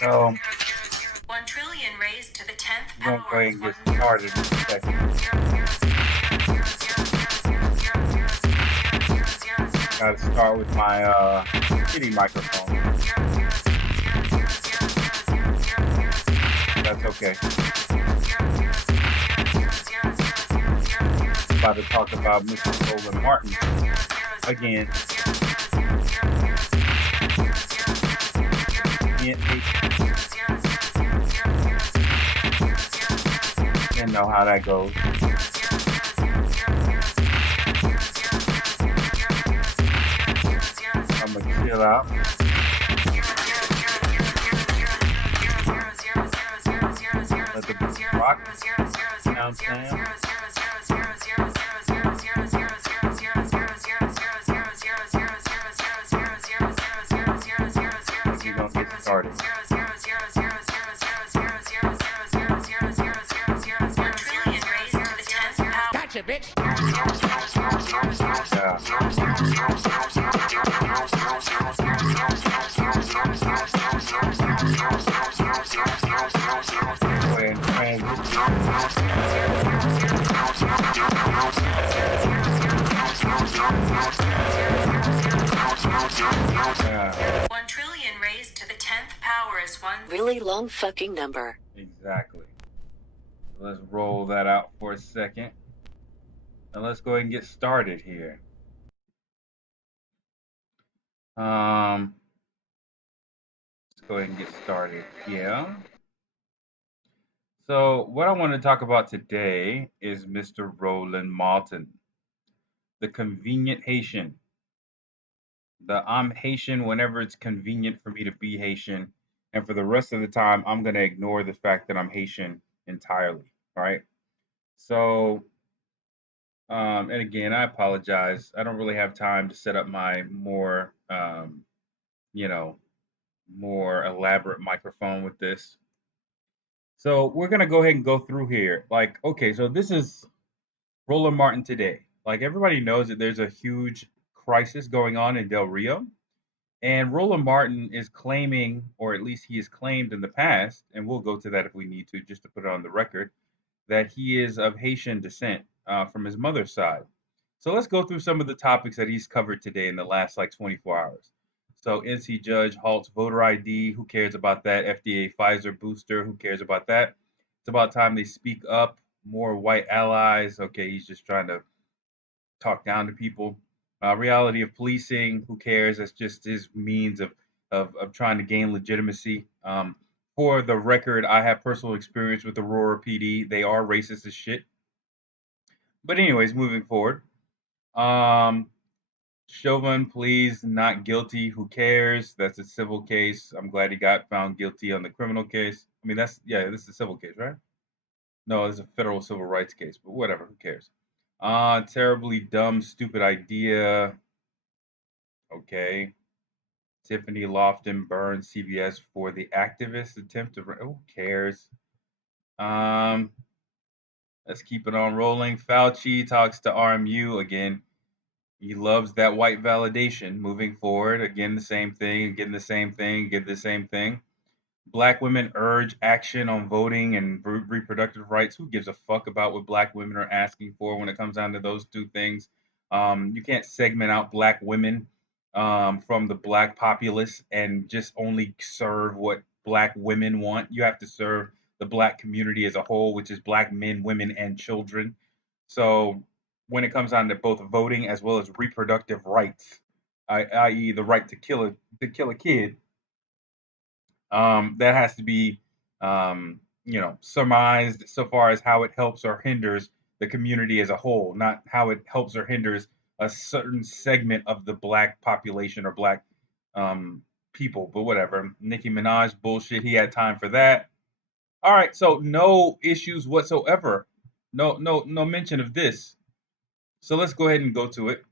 So 1 trillion raised to the 10th we're gonna go power ahead is and 1 get started in a second. Gotta start with my shitty microphone. That's okay. About to talk about Mr. Roland Martin again. You know how that goes. I'm gonna chill out. Let the beat rock. You know what I'm saying? We're gonna get started. Gotcha, bitch. Go ahead and transition. Yeah. 1 trillion raised to the 10th power is one really long fucking number. Exactly. Let's roll that out for a second. And let's go ahead and get started here. Let's go ahead and get started here. So, what I want to talk about today is Mr. Roland Martin, the convenient Haitian. The I'm Haitian whenever it's convenient for me to be Haitian, and for the rest of the time, I'm going to ignore the fact that I'm Haitian entirely. Right? So, and again, I apologize. I don't really have time to set up my more, you know, more elaborate microphone with this. So we're gonna go ahead and go through here. Like, okay, so this is Roland Martin today. Like everybody knows that there's a huge crisis going on in Del Rio, and Roland Martin is claiming, or at least he has claimed in the past, and we'll go to that if we need to, just to put it on the record, that he is of Haitian descent from his mother's side. So let's go through some of the topics that he's covered today in the last like 24 hours. So NC judge halts voter ID. Who cares about that? FDA Pfizer booster. Who cares about that? It's about time they speak up. More white allies. Okay, he's just trying to talk down to people. Reality of policing. Who cares? That's just his means of trying to gain legitimacy. For the record, I have personal experience with Aurora PD. They are racist as shit. But anyways, moving forward. Um, Chauvin pleads not guilty. Who cares? That's a civil case. I'm glad he got found guilty on the criminal case. I mean, this is a civil case, right? No, it's a federal civil rights case, but whatever. Who cares? Terribly dumb, stupid idea. Okay. Tiffany Lofton burns CBS for the activist attempt to. Who cares? Um, let's keep it on rolling. Fauci talks to RMU again. He loves that white validation. Moving forward, again the same thing, again the same thing, again the same thing. Black women urge action on voting and reproductive rights. Who gives a fuck about what black women are asking for when it comes down to those two things? You can't segment out black women from the black populace and just only serve what black women want. You have to serve the black community as a whole, which is black men, women, and children. So when it comes down to both voting as well as reproductive rights, i.e., the right to kill a kid, that has to be surmised so far as how it helps or hinders the community as a whole, not how it helps or hinders a certain segment of the black population or black people. But whatever. Nicki Minaj bullshit. He had time for that. All right, so no issues whatsoever. No mention of this. So let's go ahead and go to it.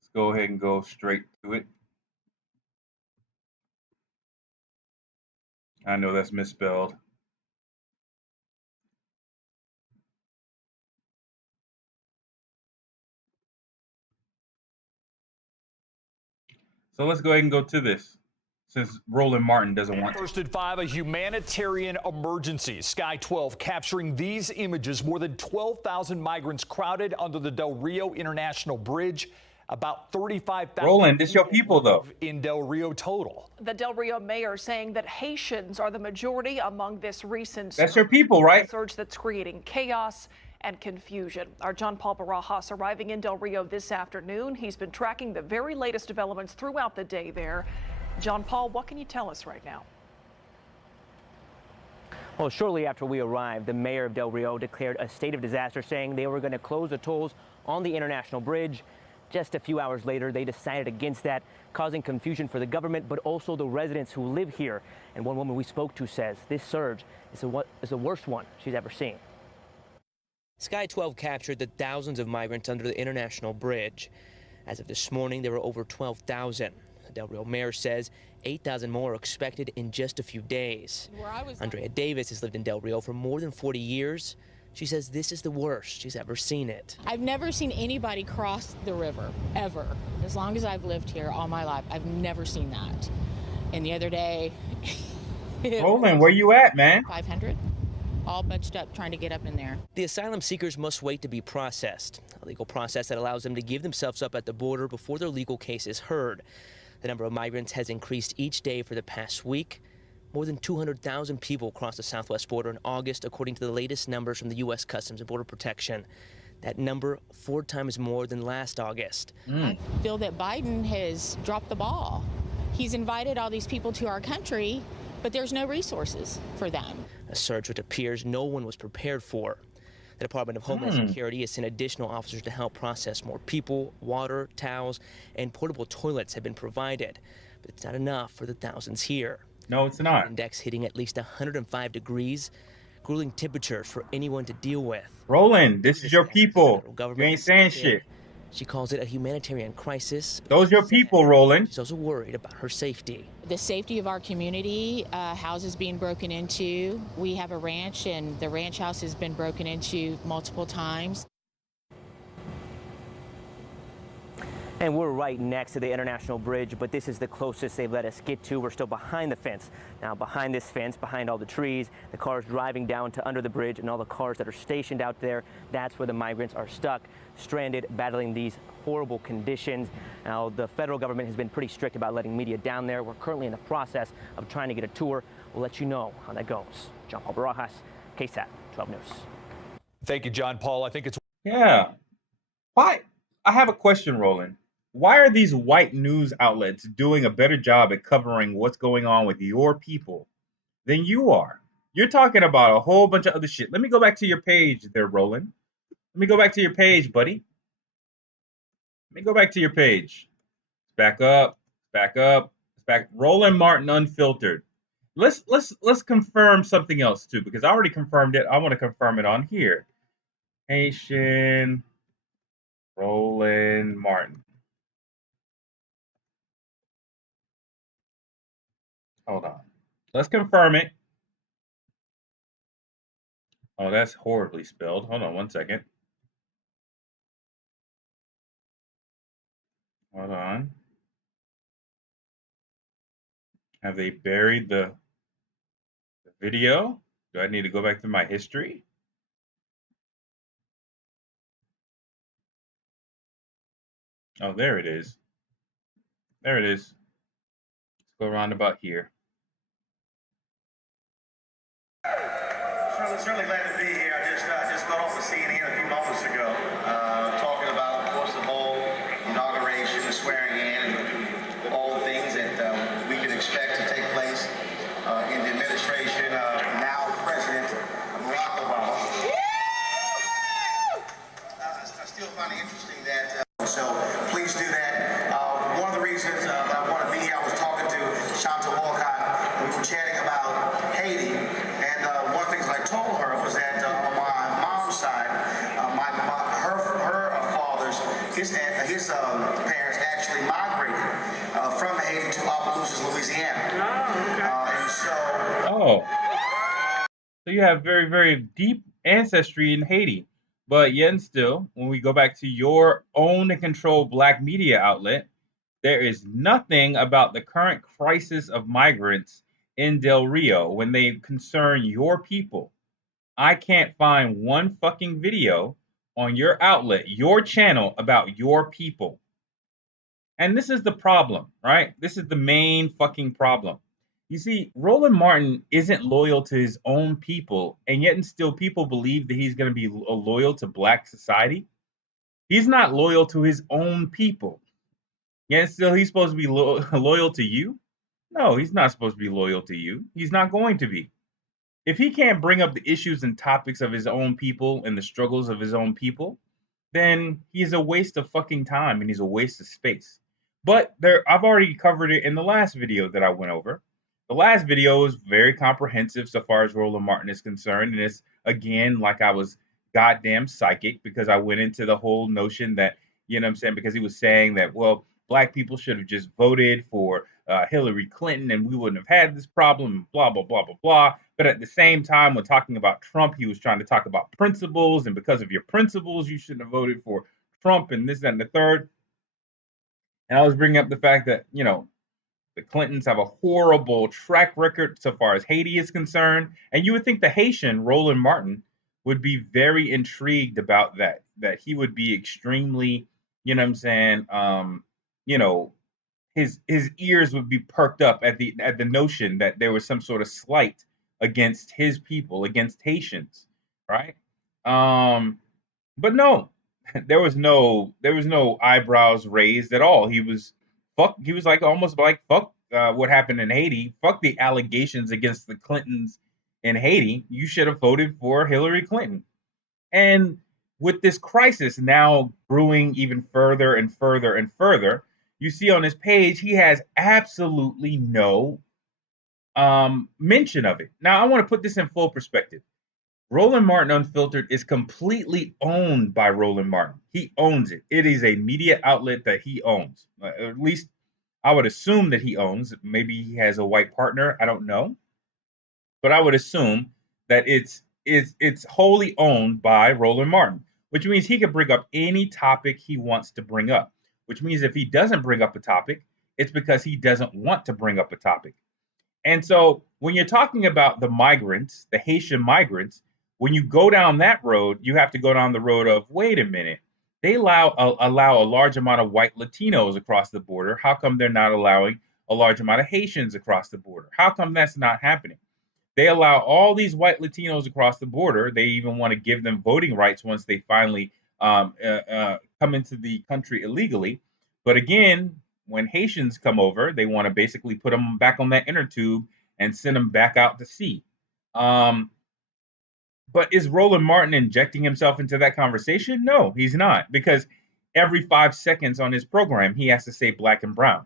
Let's go ahead and go straight to it. I know that's misspelled. So let's go ahead and go to this, since Roland Martin doesn't want to. First at 5, a humanitarian emergency. Sky 12 capturing these images. More than 12,000 migrants crowded under the Del Rio International Bridge. About 35,000 Roland, this your people, though. In Del Rio total. The Del Rio mayor saying that Haitians are the majority among this recent That's your people, right? surge that's creating chaos and confusion. Our John Paul Barajas arriving in Del Rio this afternoon. He's been tracking the very latest developments throughout the day there. John Paul, what can you tell us right now? Well, shortly after we arrived, the mayor of Del Rio declared a state of disaster, saying they were going to close the tolls on the international bridge. Just a few hours later, they decided against that, causing confusion for the government, but also the residents who live here. And one woman we spoke to says this surge is the worst one she's ever seen. Sky 12 captured the thousands of migrants under the international bridge. As of this morning, there were over 12,000. The Del Rio mayor says 8,000 more are expected in just a few days. Andrea Davis has lived in Del Rio for more than 40 years. She says this is the worst she's ever seen it. I've never seen anybody cross the river, ever. As long as I've lived here all my life, I've never seen that. And the other day... Roland, where you at, man? 500, all bunched up trying to get up in there. The asylum seekers must wait to be processed, a legal process that allows them to give themselves up at the border before their legal case is heard. The number of migrants has increased each day for the past week. More than 200,000 people crossed the southwest border in August, according to the latest numbers from the U.S. Customs and Border Protection. That number 4 times more than last August. I feel that Biden has dropped the ball. He's invited all these people to our country, but there's no resources for them. A surge which appears no one was prepared for. The Department of Homeland Security has sent additional officers to help process more people. Water, towels, and portable toilets have been provided. But it's not enough for the thousands here. No, it's not. Index hitting at least 105 degrees, grueling temperatures for anyone to deal with. Roland, this is your people. You ain't saying shit. She calls it a humanitarian crisis. Those your people, Roland. She's also worried about her safety. The safety of our community, houses being broken into. We have a ranch, and the ranch house has been broken into multiple times. And we're right next to the international bridge, but this is the closest they've let us get to. We're still behind the fence. Now, behind this fence, behind all the trees, the cars driving down to under the bridge, and all the cars that are stationed out there, that's where the migrants are stuck, stranded, battling these horrible conditions. Now, the federal government has been pretty strict about letting media down there. We're currently in the process of trying to get a tour. We'll let you know how that goes. John Paul Barajas, KSAT 12 News. Thank you, John Paul. I think it's... Yeah. Why? I have a question, Roland. Why are these white news outlets doing a better job at covering what's going on with your people than you are? You're talking about a whole bunch of other shit. Let me go back to your page there, Roland. Let me go back to your page, buddy. Let me go back to your page. Back up, back up, back. Roland Martin Unfiltered. Let's confirm something else too, because I already confirmed it. I want to confirm it on here. Haitian Roland Martin. Hold on. Let's confirm it. Oh, that's horribly spelled. Hold on one second. Hold on. Have they buried the video? Do I need to go back to my history? Oh, there it is. There it is. Let's go around about here. Certainly glad to be here. I just got off the CNN a few moments ago, talking about, of course, the whole inauguration, the swearing in, and all the things that we can expect to take place in the administration of now President Barack Obama. I still find it interesting that, so please do that. One of the reasons I want to be here, I was talking to Shanta Walcott, we were chatting about Haiti. One of the things I told her was that on my mom's side, her fathers, his parents actually migrated from Haiti to Opelousas, Louisiana. Oh, so you have very, very deep ancestry in Haiti. But yet and still, when we go back to your own and controlled black media outlet, There is nothing about the current crisis of migrants in Del Rio when they concern your people. I can't find one fucking video on your outlet, your channel, about your people. And this is the problem, right? This is the main fucking problem. You see, Roland Martin isn't loyal to his own people, and yet and still people believe that he's going to be loyal to black society. He's not loyal to his own people. Yet still he's supposed to be loyal to you? No, he's not supposed to be loyal to you. He's not going to be. If he can't bring up the issues and topics of his own people and the struggles of his own people, then he's a waste of fucking time and he's a waste of space. But I've already covered it in the last video that I went over. The last video is very comprehensive so far as Roland Martin is concerned, and it's again like I was goddamn psychic because I went into the whole notion that, you know what I'm saying, because he was saying that, well, black people should have just voted for Hillary Clinton and we wouldn't have had this problem, blah, blah, blah, blah, blah. But at the same time, when talking about Trump, he was trying to talk about principles, and because of your principles, you shouldn't have voted for Trump and this, that, and the third. And I was bringing up the fact that, you know, the Clintons have a horrible track record so far as Haiti is concerned. And you would think the Haitian, Roland Martin, would be very intrigued about that he would be extremely, you know what I'm saying, you know, his ears would be perked up at the notion that there was some sort of slight against his people, against Haitians, right? But no, there was no eyebrows raised at all. He was like almost like fuck what happened in Haiti. Fuck the allegations against the Clintons in Haiti. You should have voted for Hillary Clinton. And with this crisis now brewing even further and further and further, you see on his page he has absolutely no mention of it. Now I want to put this in full perspective. Roland Martin Unfiltered is completely owned by Roland Martin. He owns it. It is a media outlet that he owns. At least I would assume that he owns. Maybe he has a white partner. I don't know. But I would assume that it's wholly owned by Roland Martin, which means he can bring up any topic he wants to bring up, which means if he doesn't bring up a topic, it's because he doesn't want to bring up a topic. And so when you're talking about the migrants, the Haitian migrants, when you go down that road, you have to go down the road of, wait a minute, they allow a large amount of white Latinos across the border. How come they're not allowing a large amount of Haitians across the border? How come that's not happening? They allow all these white Latinos across the border. They even want to give them voting rights once they finally come into the country illegally. But again, when Haitians come over, they want to basically put them back on that inner tube and send them back out to sea. But is Roland Martin injecting himself into that conversation? No, he's not, because every 5 seconds on his program, he has to say black and brown.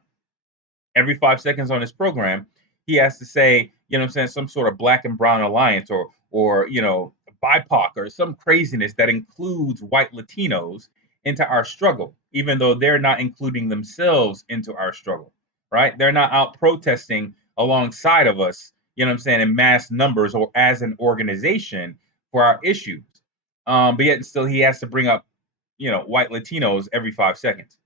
Every 5 seconds on his program, he has to say, you know what I'm saying, some sort of black and brown alliance or you know, BIPOC or some craziness that includes white Latinos into our struggle, even though they're not including themselves into our struggle, right? They're not out protesting alongside of us, you know what I'm saying, in mass numbers or as an organization for our issues. But yet still he has to bring up, you know, white Latinos every 5 seconds.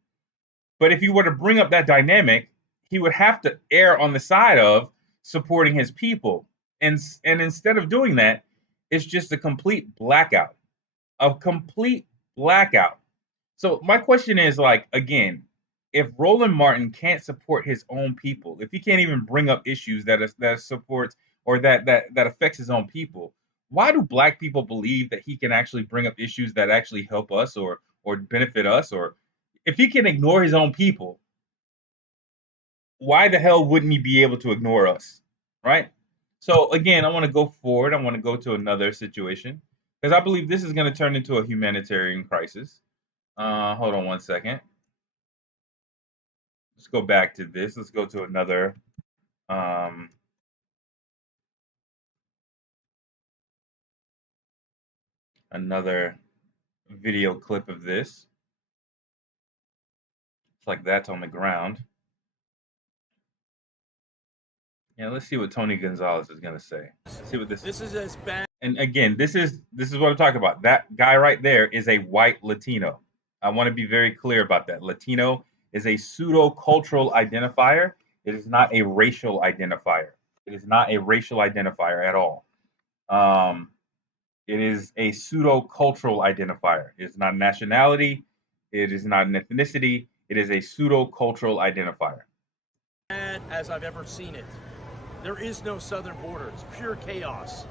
But if you were to bring up that dynamic, he would have to err on the side of supporting his people. And instead of doing that, it's just a complete blackout. A complete blackout. So my question is, like, again, if Roland Martin can't support his own people, if he can't even bring up issues that supports or that affects his own people, why do black people believe that he can actually bring up issues that actually help us or benefit us? Or if he can ignore his own people, why the hell wouldn't he be able to ignore us, right? So again, I want to go forward. I want to go to another situation because I believe this is going to turn into a humanitarian crisis. Hold on one second. Let's go back to this. Let's go to another another video clip of this. It's like that's on the ground. Yeah, let's see what Tony Gonzalez is gonna say. Let's see what this is as bad. And again, this is what I'm talking about. That guy right there is a white Latino. I want to be very clear about that. Latino is a pseudo-cultural identifier. It is not a racial identifier. It is not a racial identifier at all. It is a pseudo-cultural identifier. It is not nationality. It is not an ethnicity. It is a pseudo-cultural identifier. As I've ever seen it. There is no southern border. It's pure chaos.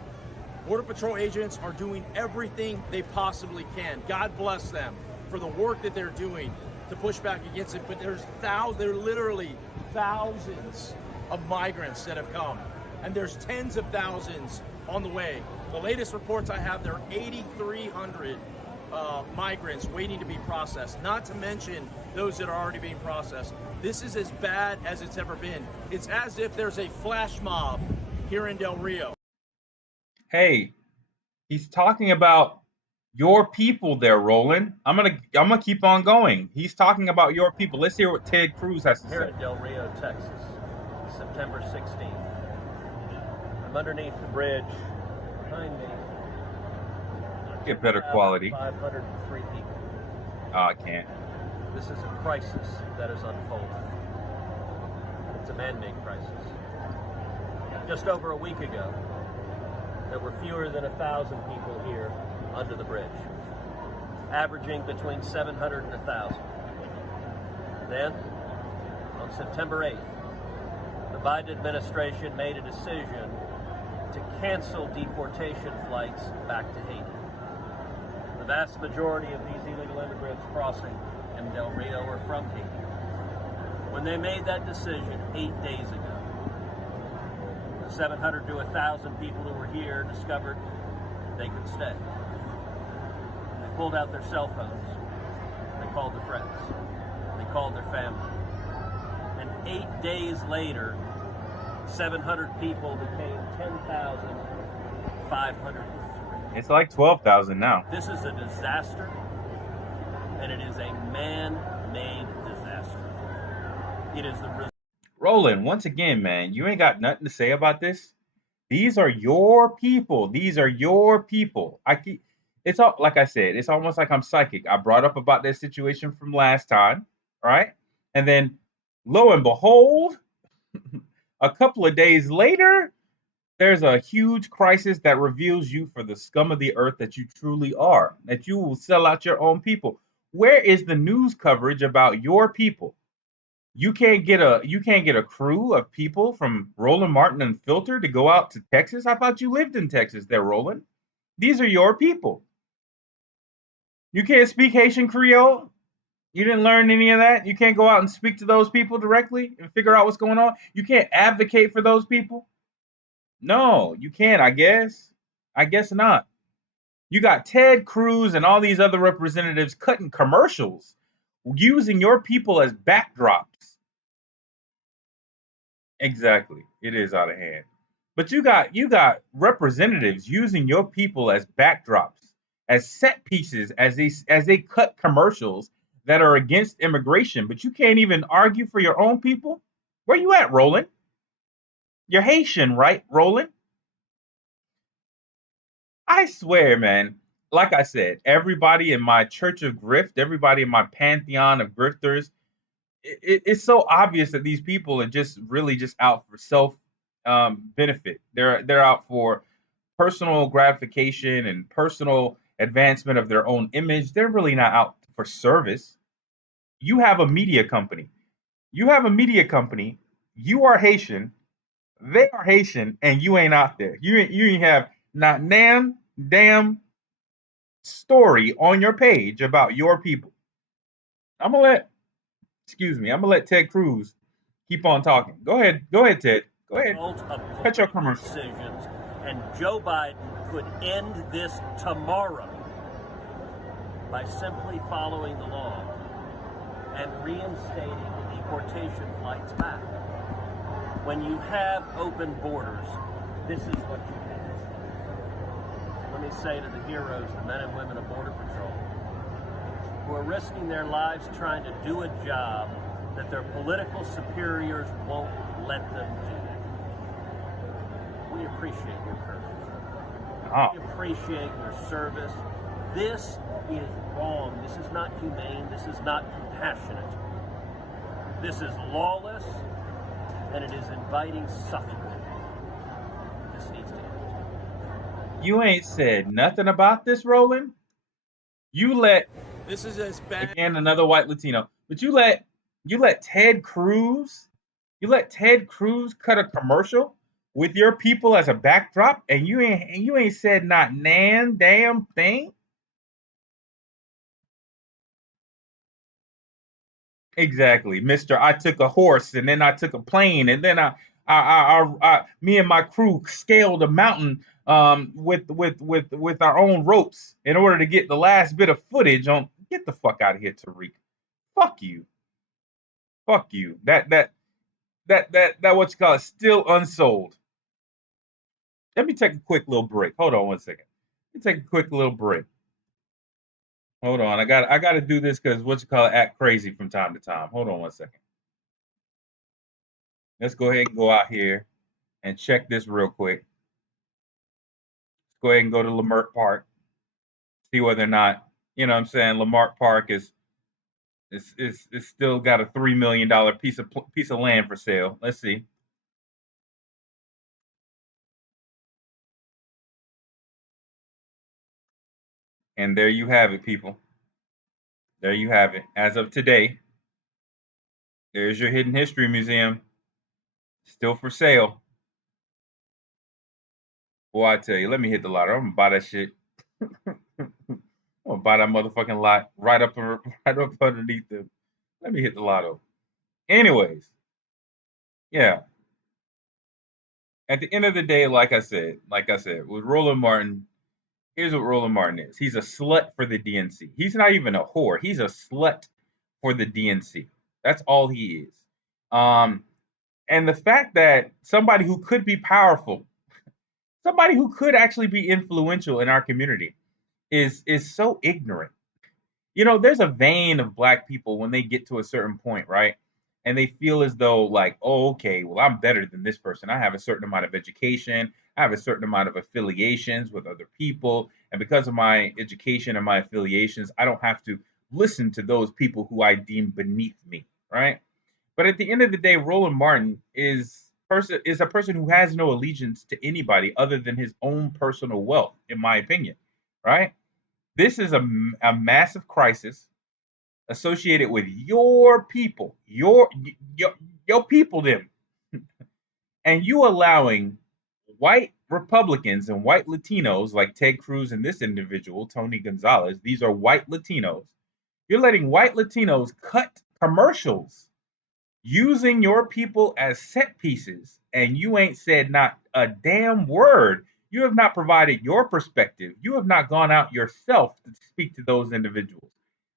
Border Patrol agents are doing everything they possibly can. God bless them for the work that they're doing to push back against it. But there are literally thousands of migrants that have come, and there's tens of thousands on the way. The latest reports I have, there are 8,300 migrants waiting to be processed, not to mention those that are already being processed. This is as bad as it's ever been. It's as if there's a flash mob here in Del Rio. Hey, he's talking about your people there, Roland. I'm gonna keep on going. He's talking about your people. Let's hear what Ted Cruz has to Here say. in Del Rio, Texas, September 16th. I'm underneath the bridge behind me. Get better quality. 503 people. Oh, I can't. This is a crisis that is unfolding. It's a man-made crisis. Just over a week ago, there were fewer than 1,000 people here under the bridge, averaging between 700 and 1,000. Then, on September 8th, the Biden administration made a decision to cancel deportation flights back to Haiti. The vast majority of these illegal immigrants crossing in Del Rio are from Haiti. When they made that decision 8 days ago, the 700 to 1,000 people who were here discovered they could stay. They pulled out their cell phones. They called their friends. They called their family. And 8 days later, 700 people became 10,503. It's like 12,000 now. This is a disaster, and it is a man-made disaster. It is the Roland, once again, man, you ain't got nothing to say about this. These are your people. These are your people. It's all, like I said, it's almost like I'm psychic. I brought up about that situation from last time, right? And then, lo and behold, a couple of days later, there's a huge crisis that reveals you for the scum of the earth that you truly are, that you will sell out your own people. Where is the news coverage about your people? You can't get a crew of people from Roland Martin and Filter to go out to Texas. I thought you lived in Texas there, Roland. These are your people. You can't speak Haitian Creole. You didn't learn any of that. You can't go out and speak to those people directly and figure out what's going on. You can't advocate for those people. No, you can't, I guess. I guess not. You got Ted Cruz and all these other representatives cutting commercials using your people as backdrops. Exactly. It is out of hand. But you got representatives using your people as backdrops, as set pieces, as they cut commercials that are against immigration, but you can't even argue for your own people? Where you at, Roland? You're Haitian, right, Roland? I swear, man, like I said, everybody in my church of grift, everybody in my pantheon of grifters, it's so obvious that these people are just really just out for self benefit. They're out for personal gratification and personal advancement of their own image. They're really not out for service. You have a media company. You have a media company. You are Haitian. They are Haitian, and you ain't out there. You ain't have not damn story on your page about your people. I'm gonna let Ted Cruz keep on talking. Go ahead, Ted. Go ahead. Cut your commercial. Decisions, and Joe Biden could end this tomorrow by simply following the law and reinstating the deportation flights back. When you have open borders, this is what you have. Let me say to the heroes, the men and women of Border Patrol, who are risking their lives trying to do a job that their political superiors won't let them do. We appreciate your courage. We appreciate your service. This is wrong. This is not humane. This is not compassionate. This is lawless, and it is inviting suffering. This needs to end. You ain't said nothing about this, Roland. You let This is as bad. Again, another white Latino, but you let Ted Cruz, cut a commercial with your people as a backdrop, and you ain't said not nan damn thing. Exactly, Mister. I took a horse, and then I took a plane, and then me and my crew scaled a mountain with our own ropes in order to get the last bit of footage on. Get the fuck out of here, Tariq. Fuck you. Fuck you. That what you call it still unsold. Let me take a quick little break. Hold on one second. Let me take a quick little break. Hold on. I got to do this because what you call it act crazy from time to time. Hold on one second. Let's go ahead and go out here and check this real quick. Let's go ahead and go to Lamert Park. See whether or not, you know what I'm saying, Lamert Park is still got a $3 million piece of land for sale. Let's see. And there you have it, people. There you have it. As of today, there's your Hidden History Museum. Still for sale. Boy, I tell you, let me hit the lottery. I'm gonna buy that shit. I'm gonna buy that motherfucking lot right up underneath them. Let me hit the lotto. Anyways, yeah. At the end of the day, like I said, with Roland Martin, here's what Roland Martin is. He's a slut for the DNC. He's not even a whore. He's a slut for the DNC. That's all he is. And the fact that somebody who could be powerful, somebody who could actually be influential in our community is so ignorant. You know, there's a vein of black people when they get to a certain point, right? And they feel as though like, oh, okay, well, I'm better than this person. I have a certain amount of education. I have a certain amount of affiliations with other people. And because of my education and my affiliations, I don't have to listen to those people who I deem beneath me, right? But at the end of the day, Roland Martin is a person who has no allegiance to anybody other than his own personal wealth, in my opinion, right? This is a massive crisis associated with your people, your people, them, and you allowing white Republicans and white Latinos like Ted Cruz and this individual, Tony Gonzalez. These are white Latinos. You're letting white Latinos cut commercials using your people as set pieces, and you ain't said not a damn word. You have not provided your perspective. You have not gone out yourself to speak to those individuals.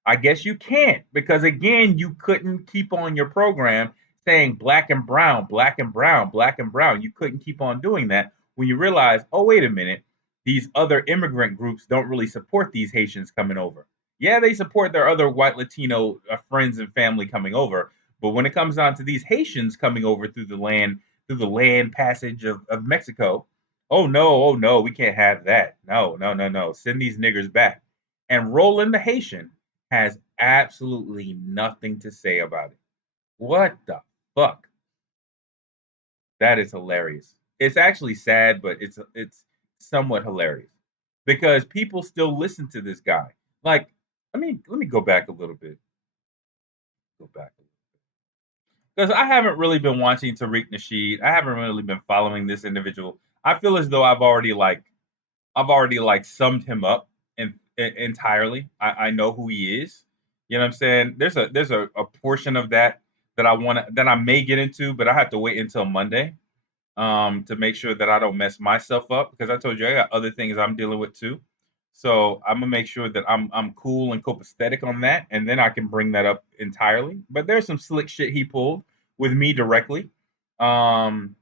I guess you can't because, again, you couldn't keep on your program saying black and brown, black and brown, black and brown. You couldn't keep on doing that when you realize, oh, wait a minute, these other immigrant groups don't really support these Haitians coming over. Yeah, they support their other white Latino friends and family coming over, but when it comes down to these Haitians coming over through the land passage of Mexico, oh no, we can't have that. No. Send these niggers back. And Roland the Haitian has absolutely nothing to say about it. What the fuck? That is hilarious. It's actually sad, but it's somewhat hilarious because people still listen to this guy. Like, let me go back a little bit. Because I haven't really been watching Tariq Nasheed. I haven't really been following this individual. I feel as though I've already summed him up entirely. I know who he is. You know what I'm saying? There's a portion of that I may get into, but I have to wait until Monday to make sure that I don't mess myself up because I told you I got other things I'm dealing with too. So I'm gonna make sure that I'm cool and copacetic on that, and then I can bring that up entirely. But there's some slick shit he pulled with me directly, and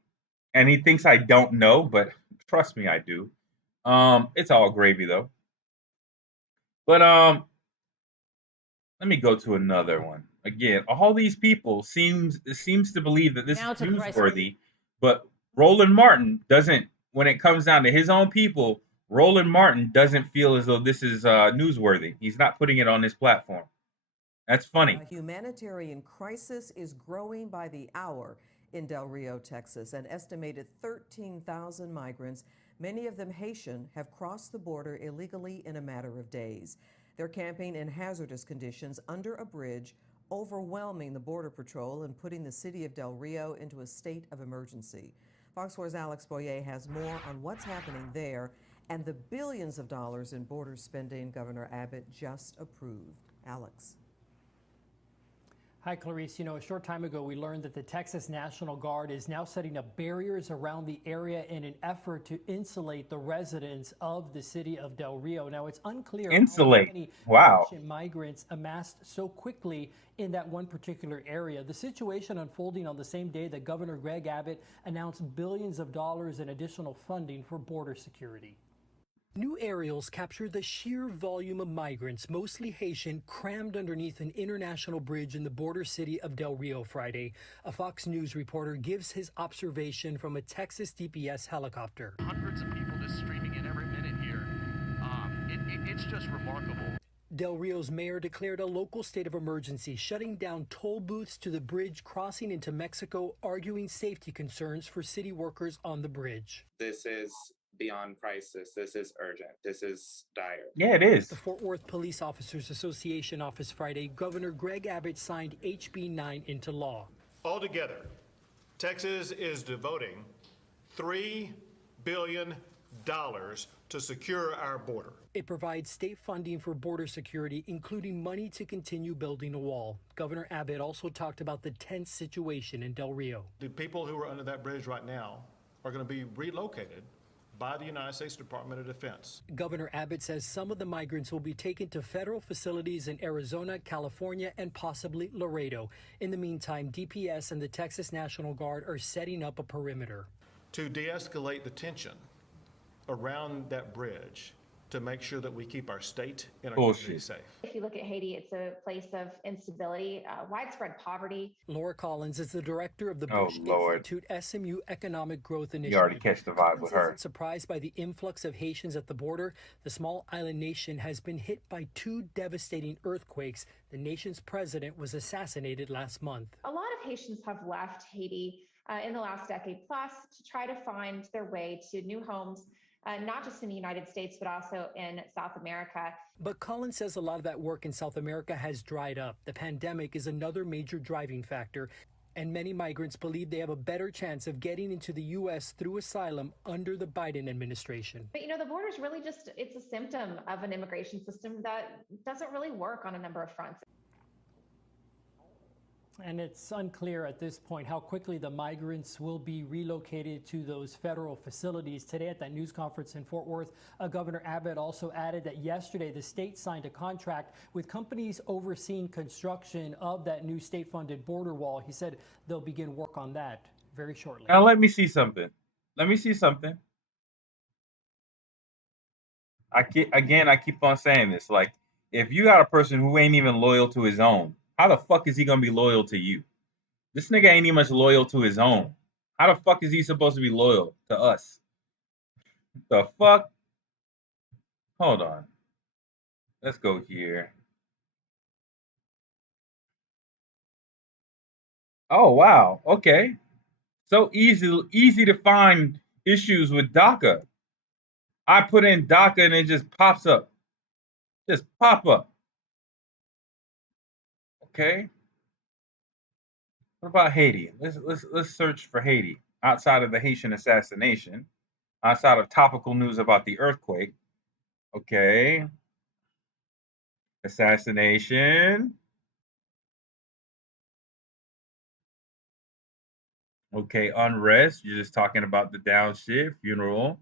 he thinks I don't know, but trust me, I do. It's all gravy though. But let me go to another one. Again, all these people seems to believe that this is newsworthy, but Roland Martin doesn't. When it comes down to his own people, Roland Martin doesn't feel as though this is newsworthy. He's not putting it on his platform. That's funny. A humanitarian crisis is growing by the hour in Del Rio, Texas. An estimated 13,000 migrants, many of them Haitian, have crossed the border illegally in a matter of days. They're camping in hazardous conditions under a bridge, overwhelming the Border Patrol and putting the city of Del Rio into a state of emergency. Fox 4's Alex Boyer has more on what's happening there and the billions of dollars in border spending Governor Abbott just approved. Alex. Hi, Clarice. A short time ago, we learned that the Texas National Guard is now setting up barriers around the area in an effort to insulate the residents of the city of Del Rio. Now, it's unclear how many Wow. Haitian migrants amassed so quickly in that one particular area. The situation unfolding on the same day that Governor Greg Abbott announced billions of dollars in additional funding for border security. New aerials capture the sheer volume of migrants, mostly Haitian, crammed underneath an international bridge in the border city of Del Rio Friday. A Fox News reporter gives his observation from a Texas DPS helicopter. Hundreds of people just streaming in every minute here. It's just remarkable. Del Rio's mayor declared a local state of emergency, shutting down toll booths to the bridge crossing into Mexico, arguing safety concerns for city workers on the bridge. This is beyond crisis. This is urgent. This is dire. Yeah, it is. The Fort Worth Police Officers Association office Friday, Governor Greg Abbott signed HB 9 into law. Altogether, Texas is devoting $3 billion to secure our border. It provides state funding for border security, including money to continue building a wall. Governor Abbott also talked about the tense situation in Del Rio. The people who are under that bridge right now are going to be relocated by the United States Department of Defense. Governor Abbott says some of the migrants will be taken to federal facilities in Arizona, California, and possibly Laredo. In the meantime, DPS and the Texas National Guard are setting up a perimeter. To de-escalate the tension around that bridge, to make sure that we keep our state and our community safe. If you look at Haiti, it's a place of instability, widespread poverty. Laura Collins is the director of the Bush Institute SMU Economic Growth Initiative. You already catch the vibe with her. Surprised by the influx of Haitians at the border, the small island nation has been hit by 2 devastating earthquakes. The nation's president was assassinated last month. A lot of Haitians have left Haiti in the last decade plus to try to find their way to new homes. Not just in the United States, but also in South America. But Collins says a lot of that work in South America has dried up. The pandemic is another major driving factor, and many migrants believe they have a better chance of getting into the U.S. through asylum under the Biden administration. But the border is really it's a symptom of an immigration system that doesn't really work on a number of fronts. And it's unclear at this point how quickly the migrants will be relocated to those federal facilities. Today at that news conference in Fort Worth, Governor Abbott also added that yesterday the state signed a contract with companies overseeing construction of that new state-funded border wall. He said they'll begin work on that very shortly. Now let me see something. I keep on saying this. Like, if you got a person who ain't even loyal to his own, how the fuck is he gonna be loyal to you? This nigga ain't even much loyal to his own. How the fuck is he supposed to be loyal to us? The fuck? Hold on. Let's go here. Oh wow. Okay. So easy to find issues with DACA. I put in DACA and it just pops up. Just pop up. Okay. What about Haiti? Let's search for Haiti outside of the Haitian assassination, outside of topical news about the earthquake. Okay. Assassination. Okay, unrest. You're just talking about the downshift, funeral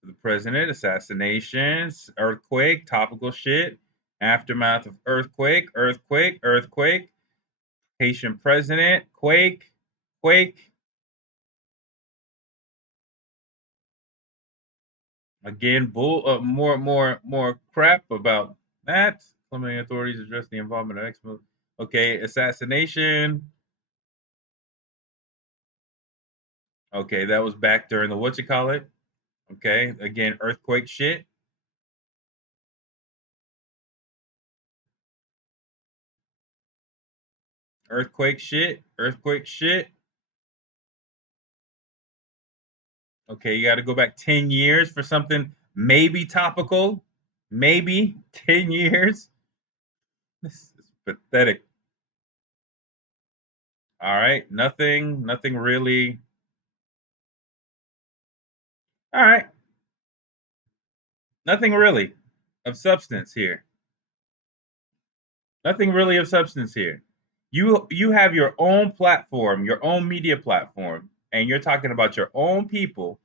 for the president, assassinations, earthquake, topical shit. Aftermath of earthquake, Haitian president, quake. Again, more crap about that. Colombian authorities address the involvement of Expo. Okay, assassination. Okay, that was back during the whatchamacallit. Okay, again, earthquake shit. Earthquake shit. Earthquake shit. Okay, you got to go back 10 years for something maybe topical. Maybe 10 years. This is pathetic. All right, nothing really. All right, nothing really of substance here. Nothing really of substance here. You have your own platform, your own media platform, and you're talking about your own people.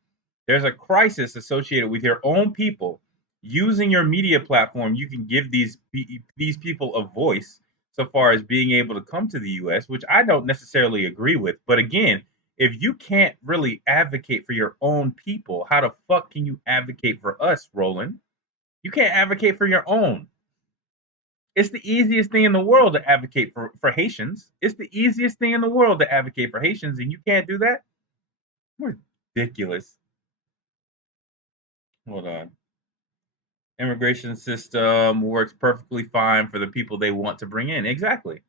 There's a crisis associated with your own people. Using your media platform, you can give these people a voice so far as being able to come to the US, which I don't necessarily agree with. But again, if you can't really advocate for your own people, how the fuck can you advocate for us, Roland? You can't advocate for your own. It's the easiest thing in the world to advocate for Haitians. It's the easiest thing in the world to advocate for Haitians, and you can't do that? Ridiculous. Hold on. Immigration system works perfectly fine for the people they want to bring in. Exactly.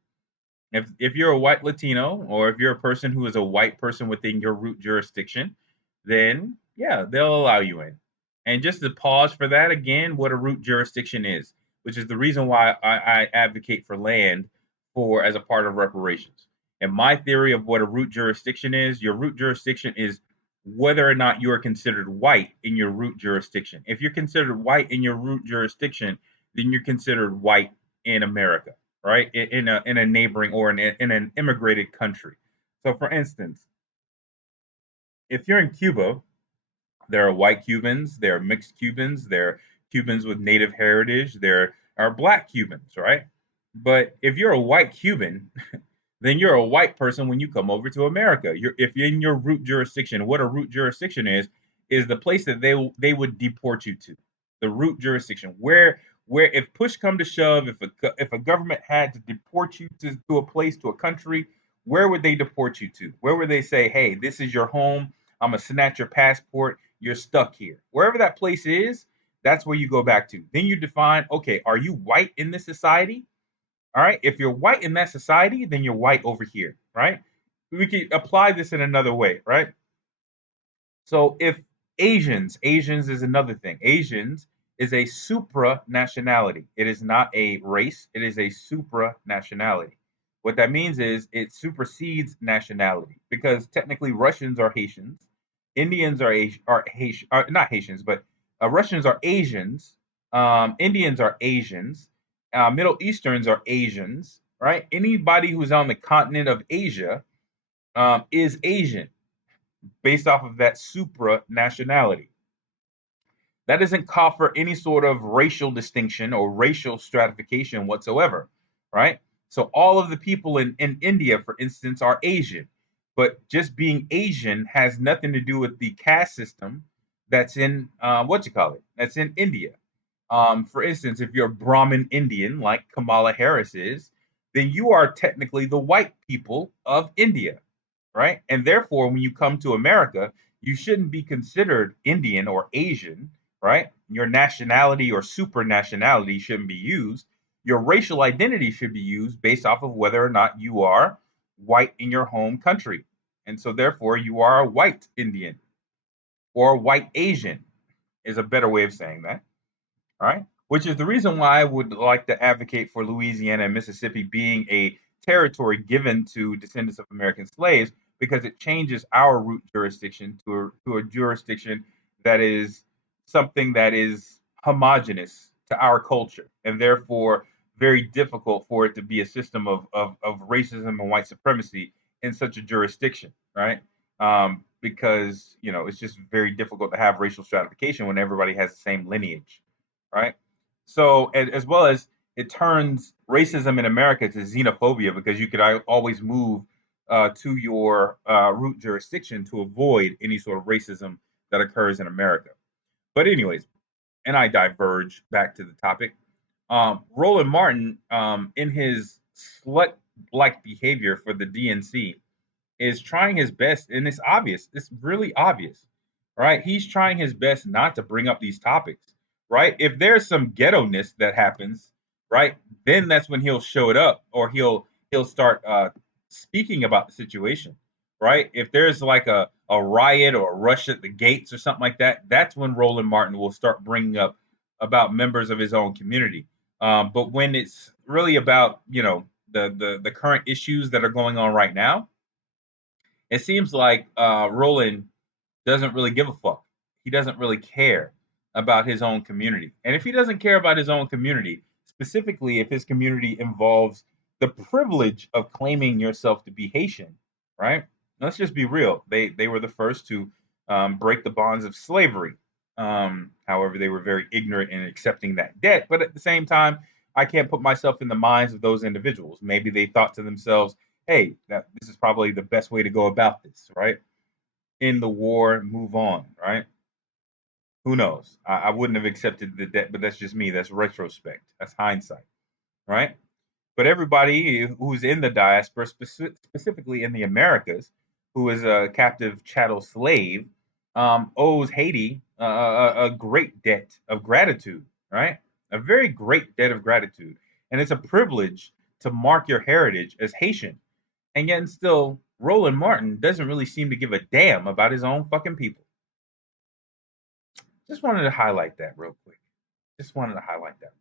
If you're a white Latino or if you're a person who is a white person within your root jurisdiction, then yeah, they'll allow you in. And just to pause for that again, what a root jurisdiction is, which is the reason why I advocate for land for as a part of reparations. And my theory of what a root jurisdiction is, your root jurisdiction is whether or not you are considered white in your root jurisdiction. If you're considered white in your root jurisdiction, then you're considered white in America, right? In a neighboring or in an immigrated country. So, for instance, if you're in Cuba, there are white Cubans, there are mixed Cubans, there are Cubans with native heritage, there are black Cubans, right? But if you're a white Cuban, then you're a white person when you come over to America. If you're in your root jurisdiction, what a root jurisdiction is the place that they would deport you to. The root jurisdiction, where if push come to shove, if a government had to deport you to a place, to a country, where would they deport you to? Where would they say, hey, this is your home, I'm gonna snatch your passport, you're stuck here. Wherever that place is, that's where you go back to. Then you define, okay, are you white in this society? All right. If you're white in that society, then you're white over here, right? We could apply this in another way, right? So if Asians is another thing. Asians is a supranationality. It is not a race. It is a supranationality. What that means is it supersedes nationality because technically Russians are Haitians, Indians are Haitian, are not Haitians, but Russians are Asians, Indians are Asians, Middle Easterns are Asians, right? Anybody who's on the continent of Asia is Asian based off of that supranationality. That doesn't call for any sort of racial distinction or racial stratification whatsoever, right? So all of the people in India, for instance, are Asian, but just being Asian has nothing to do with the caste system that's in that's in India. For instance, if you're a Brahmin Indian like Kamala Harris is, then you are technically the white people of India, right? And therefore, when you come to America, you shouldn't be considered Indian or Asian, right? Your nationality or supranationality shouldn't be used. Your racial identity should be used based off of whether or not you are white in your home country. And so, therefore, you are a white Indian or white Asian, is a better way of saying that. All right. Which is the reason why I would like to advocate for Louisiana and Mississippi being a territory given to descendants of American slaves because it changes our root jurisdiction to a jurisdiction that is something that is homogenous to our culture and therefore very difficult for it to be a system of racism and white supremacy in such a jurisdiction, right? Because, it's just very difficult to have racial stratification when everybody has the same lineage, right? So, as well as it turns racism in America to xenophobia because you could always move to your root jurisdiction to avoid any sort of racism that occurs in America. But, anyways, and I diverge back to the topic. Roland Martin, in his slut like behavior for the DNC, is trying his best, and it's obvious. It's really obvious, right? He's trying his best not to bring up these topics, right? If there's some ghetto-ness that happens, right, then that's when he'll show it up, or he'll start speaking about the situation, right? If there's like a riot or a rush at the gates or something like that, that's when Roland Martin will start bringing up about members of his own community. But when it's really about, the current issues that are going on right now, it seems like Roland doesn't really give a fuck. He doesn't really care about his own community. And if he doesn't care about his own community, specifically if his community involves the privilege of claiming yourself to be Haitian, right? Let's just be real. They were the first to break the bonds of slavery. However, they were very ignorant in accepting that debt. But at the same time, I can't put myself in the minds of those individuals. Maybe they thought to themselves, hey, this is probably the best way to go about this, right? In the war, move on, right? Who knows? I wouldn't have accepted the debt, but that's just me. That's retrospect. That's hindsight, right? But everybody who's in the diaspora, specifically in the Americas, who is a captive chattel slave, owes Haiti a great debt of gratitude, right? A very great debt of gratitude. And it's a privilege to mark your heritage as Haitian. And yet, and still, Roland Martin doesn't really seem to give a damn about his own fucking people. Just wanted to highlight that real quick. Just wanted to highlight that.